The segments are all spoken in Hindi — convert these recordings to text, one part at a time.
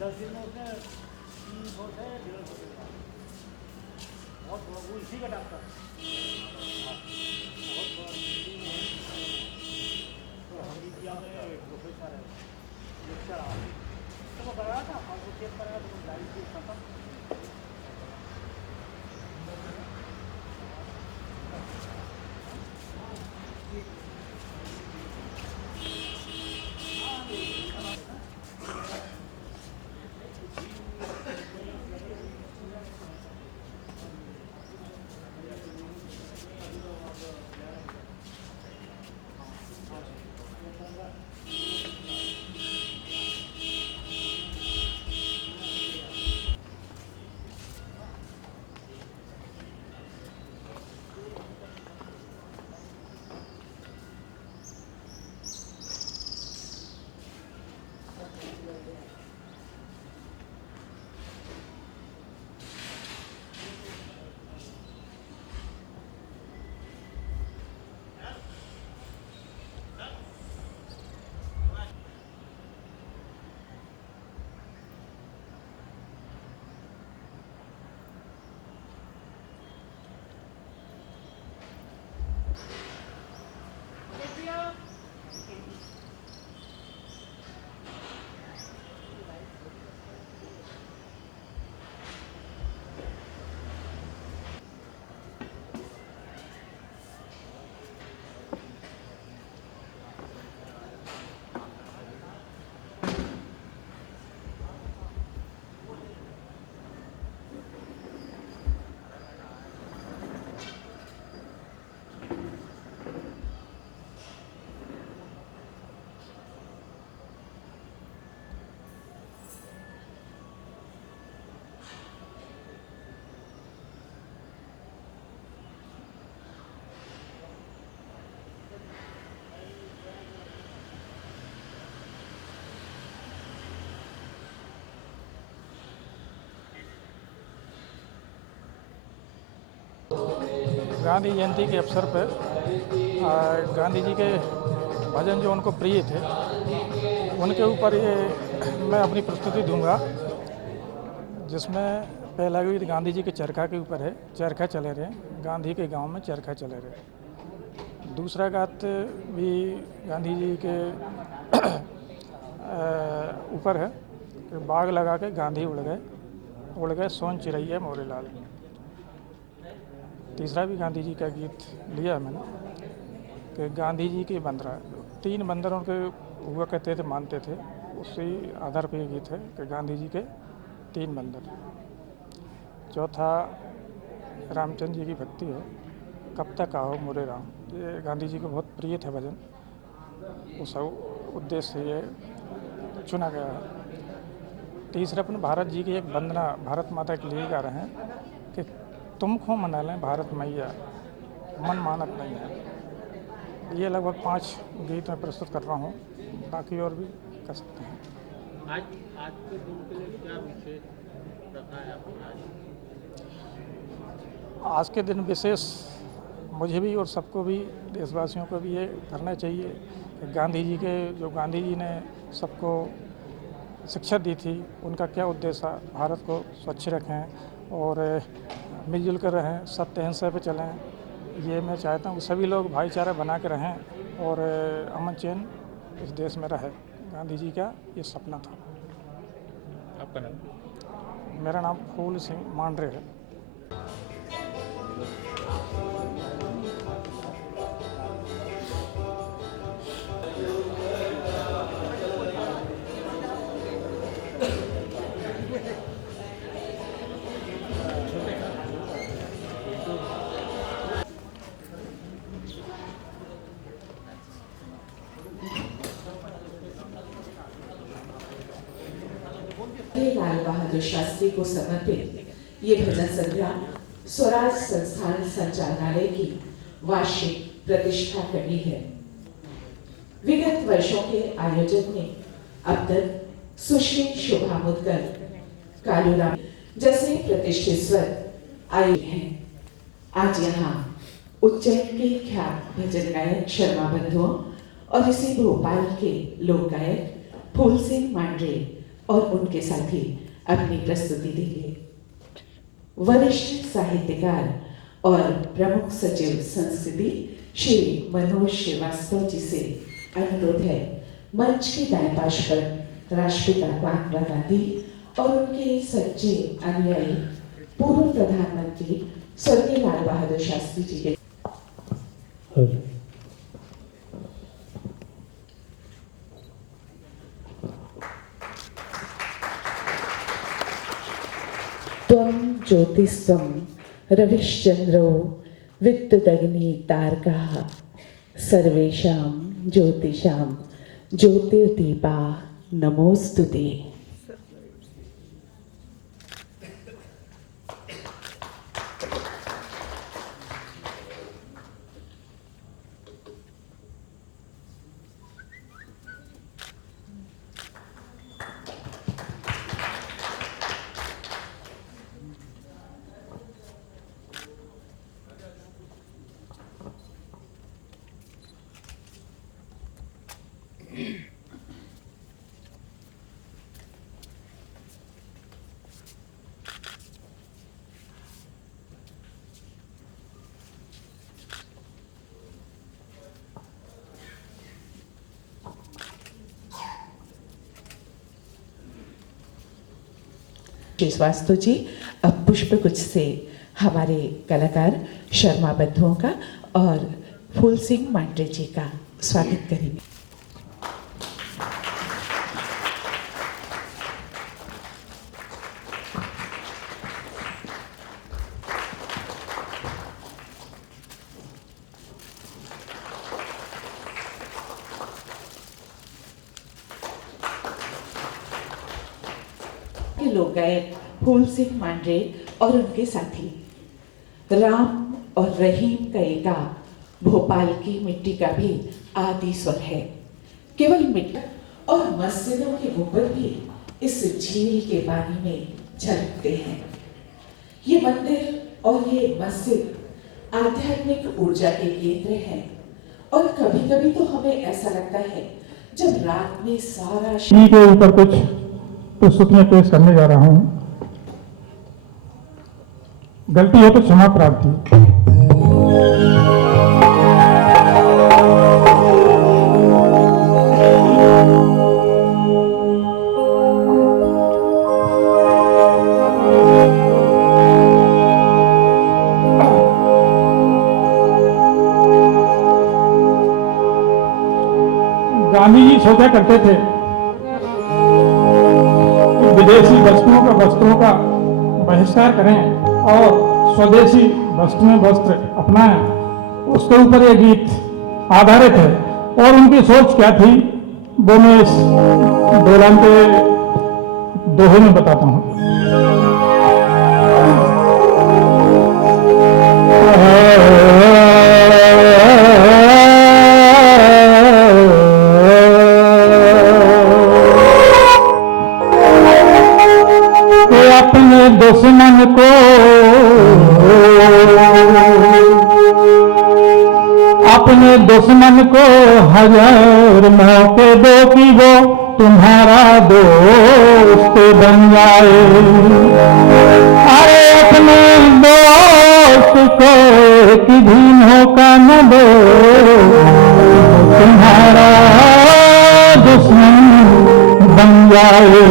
10 दिन में उसने 300 से 150 रुपये बहुत बड़ा, वो इसी का डॉक्टर बहुत बड़ा बिल्डिंग है। तो हम इंडिया में प्रोफेसर है, लेक्चर आ तो वो कराया था 500 चेक कराया तो डायबिटीज खत्म। गांधी जयंती के अवसर पर गांधी जी के भजन जो उनको प्रिय थे उनके ऊपर ये मैं अपनी प्रस्तुति दूंगा, जिसमें पहला गीत गांधी जी के चरखा के ऊपर है। चरखा चले रहे, गांधी के गांव में चरखा चले रहे। दूसरा गात भी गांधी जी के ऊपर है कि बाग लगा के गांधी उड़ गए सोन चिरैया मोरे लाल। तीसरा भी गांधी जी का गीत लिया मैंने कि गांधी जी के बंदरा, 3 बंदर उनके हुआ करते थे, मानते थे, उसी आधार पर ये गीत है कि गांधी जी के 3 बंदर। चौथा रामचंद्र जी की भक्ति है, कब तक आओ मोरे राम। ये गांधी जी को बहुत प्रिय था भजन, उस उद्देश्य से ये चुना गया है। तीसरा अपन भारत जी की एक वंदना भारत माता के लिए गा रहे हैं कि तुमको मना लें भारत मैया, मन मानत नहीं है। ये लगभग 5 गीत मैं प्रस्तुत कर रहा हूँ, बाकी और भी कर सकते हैं। आज के दिन के लिए क्या विशेष रखा है आपने? आज के दिन विशेष मुझे भी और सबको भी, देशवासियों को भी ये करना चाहिए कि गांधी जी के, जो गांधी जी ने सबको शिक्षा दी थी, उनका क्या उद्देश्य है, भारत को स्वच्छ रखें और मिलजुल कर रहें, सत्य अहिंसा पे चलें। ये मैं चाहता हूँ कि सभी लोग भाईचारा बना के रहें और अमन चैन इस देश में रहे। गांधी जी का ये सपना था। आपका नाम? मेरा नाम फूल सिंह मांडरे है। लाल बहादुर शास्त्री को समर्पित ये भजन संध्या स्वराज संस्थान संचालनालय की वार्षिक प्रतिष्ठा कड़ी है। विगत वर्षों के आयोजक ने अब तक सुश्री शोभा मुदगल, कालूराम जैसे प्रतिष्ठित स्वर आए हैं। आज यहाँ उज्जैन के ख्यात भजन गायक शर्मा बंधुओं और इसी भोपाल के लोक गायक फूल सिंह मांडरे और उनके साथी अपनी प्रस्तुति देंगे। वरिष्ठ साहित्यकार और प्रमुख सचिव संस्कृति श्री मनोज श्रीवास्तव जी से अनुरोध है, मंच के दाएं पार्श्व पर राष्ट्रपिता महात्मा गांधी और उनके सच्चे अनुयायी पूर्व प्रधानमंत्री स्वर्गीय लाल बहादुर शास्त्री जी के त्वं ज्योतिस्त्वं रविश्चंद्रो विद्युदग्नि तारकाः सर्वेषां ज्योतिषां ज्योतिर्दीपा नमोस्तुते। श्रीवास्तव जी अब पुष्पगुच्छ से हमारे कलाकार शर्मा बंधुओं का और फूल सिंह मांडरे जी का स्वागत करेंगे। लोक गायक फूल सिंह मांडरे और उनके साथी राम और रहीम का एका भोपाल की मिट्टी का भी आदि स्वर है। केवल मिट्टी और मस्जिदों के गुंबद भी इस झील के पानी में झलकते हैं। ये मंदिर और ये मस्जिद आध्यात्मिक ऊर्जा के केंद्र हैं और कभी-कभी तो हमें ऐसा लगता है जब रात में सारा के ऊपर कुछ प्रस्तुतियां पेश करने जा रहा हूं। गलती हो तो क्षमा प्रार्थी। गांधी जी सोचा करते थे विदेशी वस्त्रों का बहिष्कार करें और स्वदेशी वस्तुएं वस्त्र अपनाएं। उसके ऊपर ये गीत आधारित है और उनकी सोच क्या थी वो मैं इस दौरान के दोहे में बताता हूं। अपने दुश्मन को हजार मौके दो कि वो तुम्हारा दोस्त बन जाए। अरे अपने दोस्त को एक भी मौका न दो तुम्हारा दुश्मन बन जाए।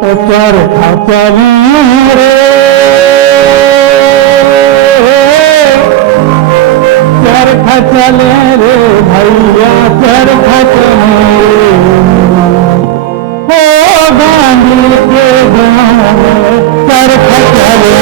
तो चरखा चले रे चरखा चले रे भैया चरखा चले हो गांधी के गाँव चरखा चले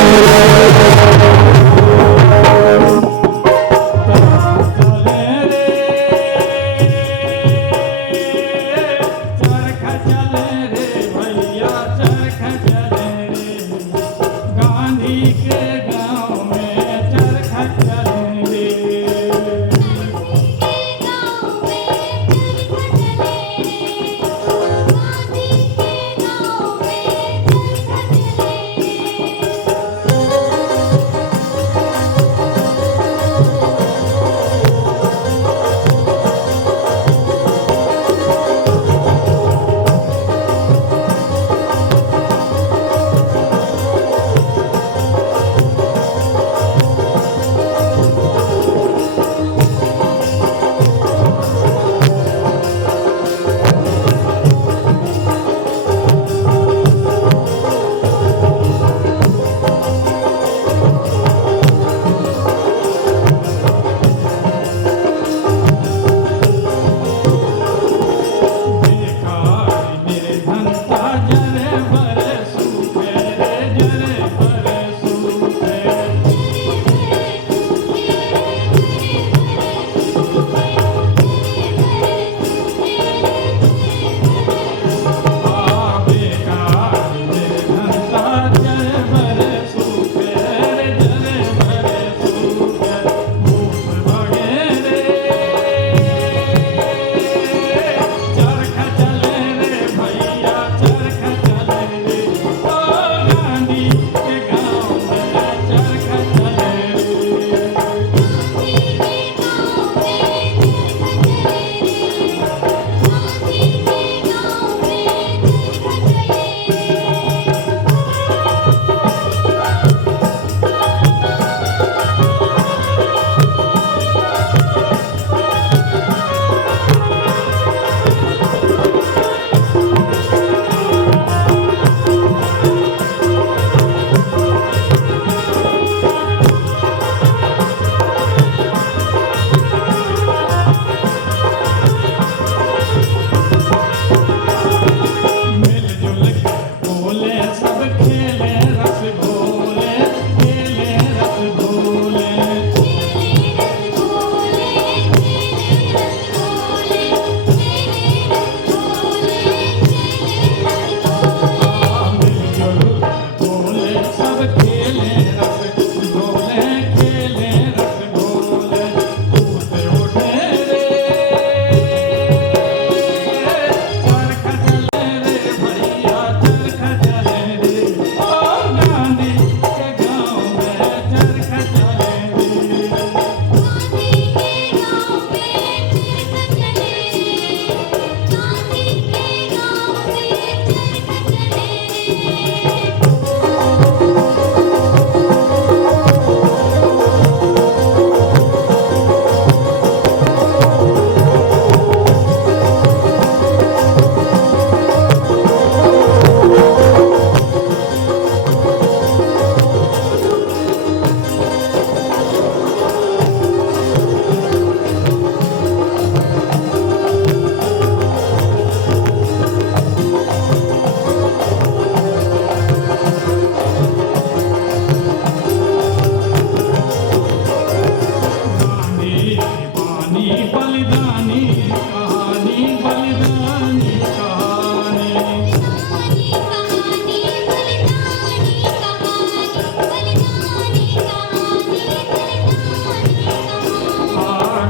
बलिदानी कहानी बलिदानी कहानी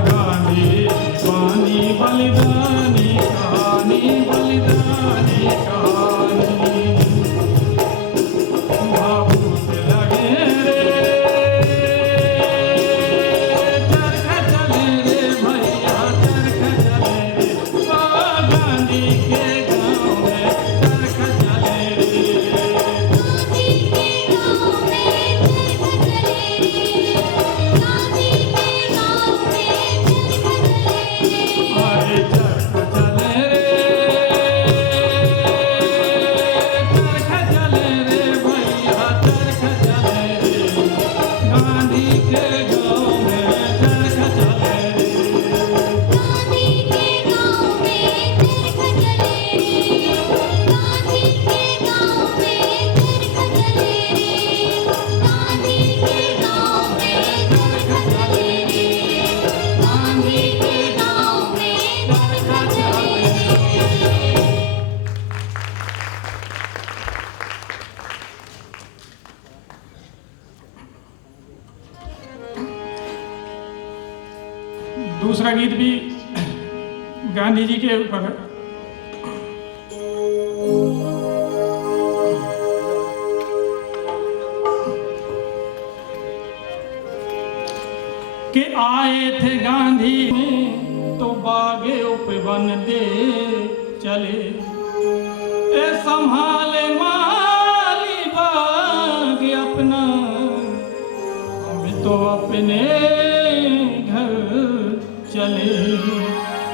गांधी वानी बलिदानी कहानी बलिदानी कहानी भावुक लगे रे चरखा चले रे भैया चरखा चले रे गांधी के गाँव में चरखा चले रे दूसरा गीत भी गांधी जी के ऊपर है। कि आए थे गांधी में तो बागे उपवन दे चले ए संभाले माली बाग अपना हमें तो अपने घर चले।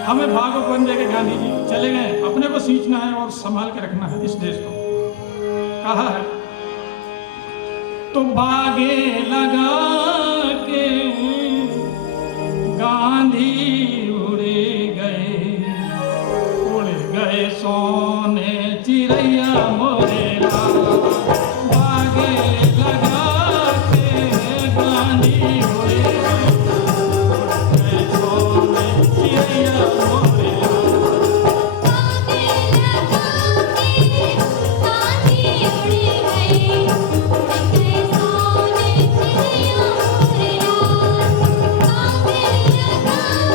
हमें भाग उपवन दे के गांधी जी चले गए, अपने को सींचना है और संभाल के रखना है इस देश को। कहा है तो बागे लगा के गांधी उड़ गए सोने चिड़ैया मोरेला। बागे लगा के गांधी उड़ गए सोने चिड़ैया मोरेला। Thank you.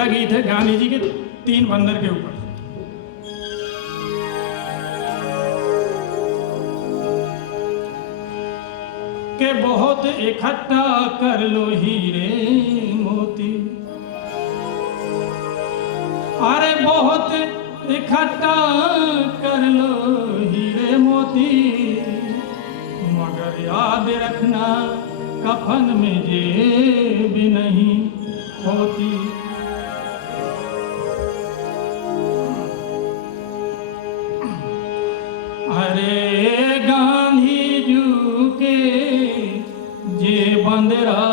अगला गीत है गांधी जी के 3 बंदर के ऊपर। के बहुत इकट्ठा कर लो हीरे मोती, अरे बहुत इकट्ठा कर लो हीरे मोती, मगर याद रखना कफन में जेब नहीं होती। अरे गांधी जी के जे बंदरा